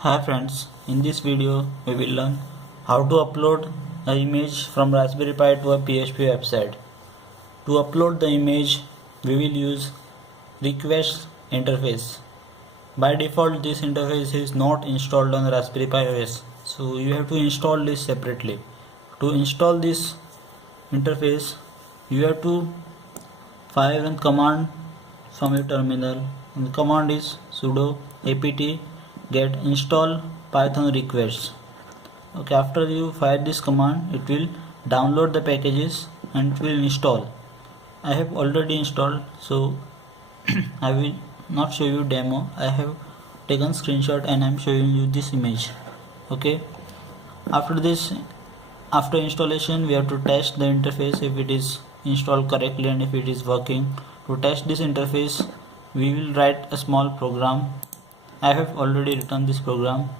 Hi friends, in this video we will learn how to upload an image from Raspberry Pi to a PHP website. To upload the image we will use request interface. By default this interface is not installed on Raspberry Pi OS, so you have to install this separately. To install this interface you have to fire one command from your terminal, and the command is sudo apt get install python requests. Okay, after you fire this command it will download the packages and it will install. I have already installed, so I will not show you demo. I have taken screenshot and I am showing you this image. Okay, after installation we have to test the interface if it is installed correctly and if it is working. To test this interface we will write a small program. I have already written this program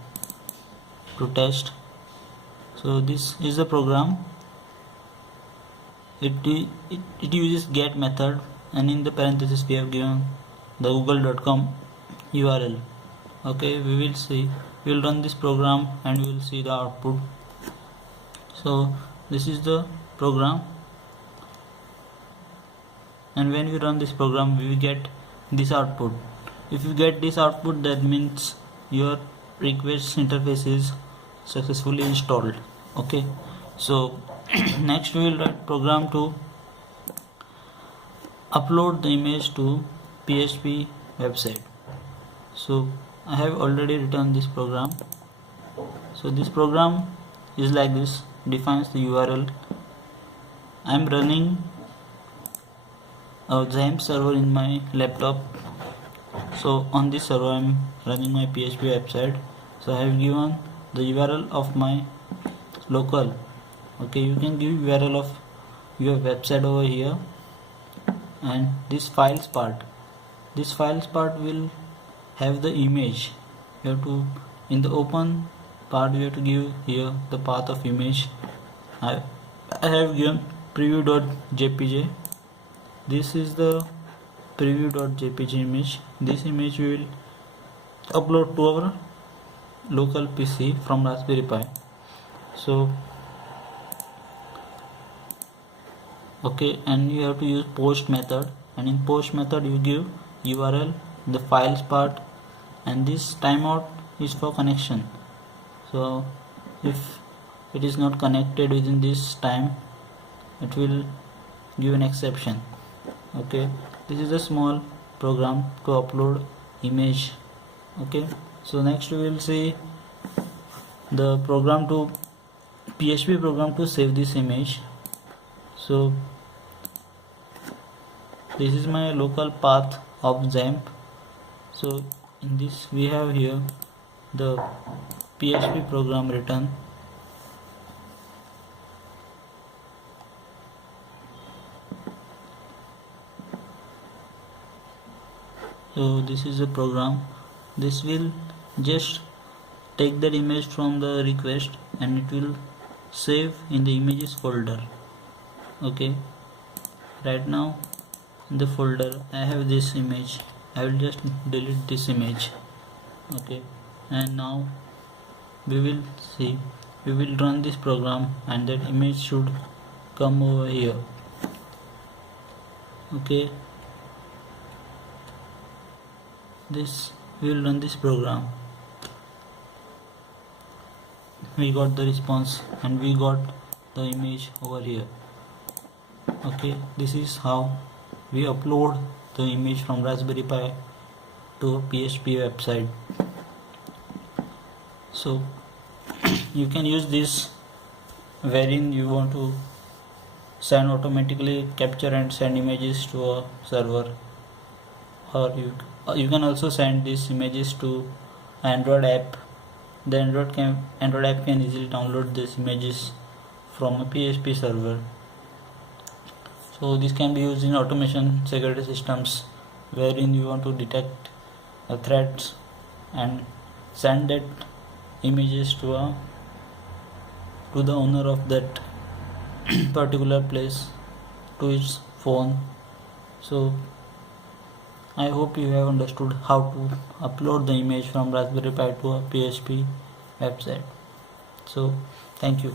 to test. So this is the program. It uses get method, and in the parenthesis we have given the google.com URL. Okay, we will run this program and we will see the output. So this is the program, and when we run this program we will get this output. If you get this output, that means your request interface is successfully installed. Okay, so next we will write program to upload the image to PHP website. So I have already written this program. So this program is like this, defines the URL. I am running a XAMPP server in my laptop. So on this server I am running my PHP website. So I have given the URL of my local. Okay, you can give URL of your website over here, and this files part will have the image. You have to, in the open part you have to give here the path of image. I have given preview.jpg. This is the preview.jpg image. This image we will upload to our local PC from Raspberry Pi. So okay, and you have to use post method, and in post method you give URL, the files part, and this timeout is for connection. So if it is not connected within this time, it will give an exception. Okay, this is a small program to upload image. Okay, so next we will see the program to PHP program to save this image. So this is my local path of XAMPP. So in this we have here the PHP program written. So this is a program. This will just take that image from the request and it will save in the images folder. Okay, right now in the folder I have this image. I will just delete this image. Okay, and now we will run this program and that image should come over here. Okay, this we will run this program. We got the response and we got the image over here. Okay, this is how we upload the image from Raspberry Pi to a PHP website. So you can use this wherein you want to send automatically capture and send images to a server, or you can also send these images to Android app. The Android app can easily download these images from a PHP server. So this can be used in automation security systems wherein you want to detect threats and send that images to the owner of that particular place, to its phone. So I hope you have understood how to upload the image from Raspberry Pi to a PHP website. So thank you.